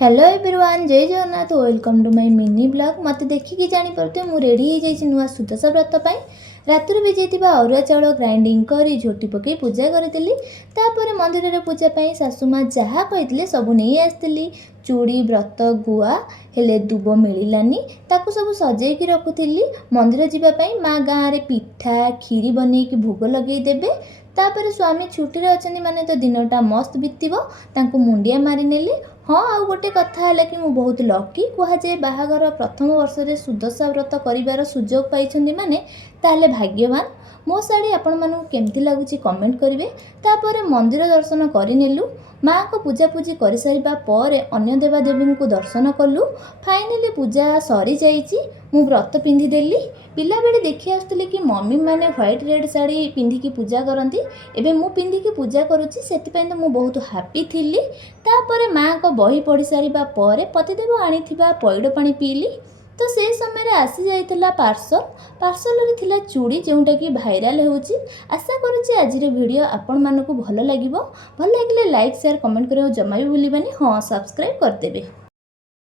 Hello everyone, जय Jagannath. Welcome to my mini blog. मत देखिकी जापर मुझे रेडी हो जाइए नुआ सुदशा व्रत पर। रातिर भिजाइवा अरुआ चाउल ग्राइंडिंग कर झोटी पकई पूजा करी। तापर मंदिर में पूजा सासुमा जहाँ कही सब नहीं आसती। चूड़ी व्रत गुआ हेले दुब मिलानी ताकू सब सजेक रखुली। मंदिर जावाई माँ गाँव में पिठा खीरी बनईकी भोग लगे देवे। तापर स्वामी छुट्टी अच्छा माने तो दिनटा मस्त बीतव मुंडिया मारिनेली। हाँ, आउ गोटे कथा है कि मुझे बहुत लकी कहुए बाहागर प्रथम वर्ष में सुदशा व्रत कर सुजोग पाई माने ताहले भाग्यवान। मो शाड़ी आपण मानू केमती लगुच कमेंट करेंगे। तापर मंदिर दर्शन करनेलु। माँ को पूजापूजी कर सारिबा पर अन्य देवादेवी को दर्शन कलु। फाइनाली पूजा सरी जाइए। मु व्रत पिंधिदेली। पिला बेले देखी आसुली कि मम्मी मैंने व्हाइट रेड साड़ी पिंधिकी पूजा करती। एबे मु पिंधिकी पूजा करुच्ची सेतिपई तो मु बहुत हैप्पी थिली। तापर माँ को बही पढ़ी सारिबा पर पतिदेव आनिथिबा पैड़ पानी पीली। तो से समय आसी जाइथिला पार्सल रे थिला चूड़ी जोंटा कि भाइराल होउची। आशा करूची आज वीडियो आपण मानकु भल लागिबो। भल लागिले लाइक शेयर कमेंट करियो जमा भी भूलिबानी। हाँ, सब्सक्राइब करदेबे।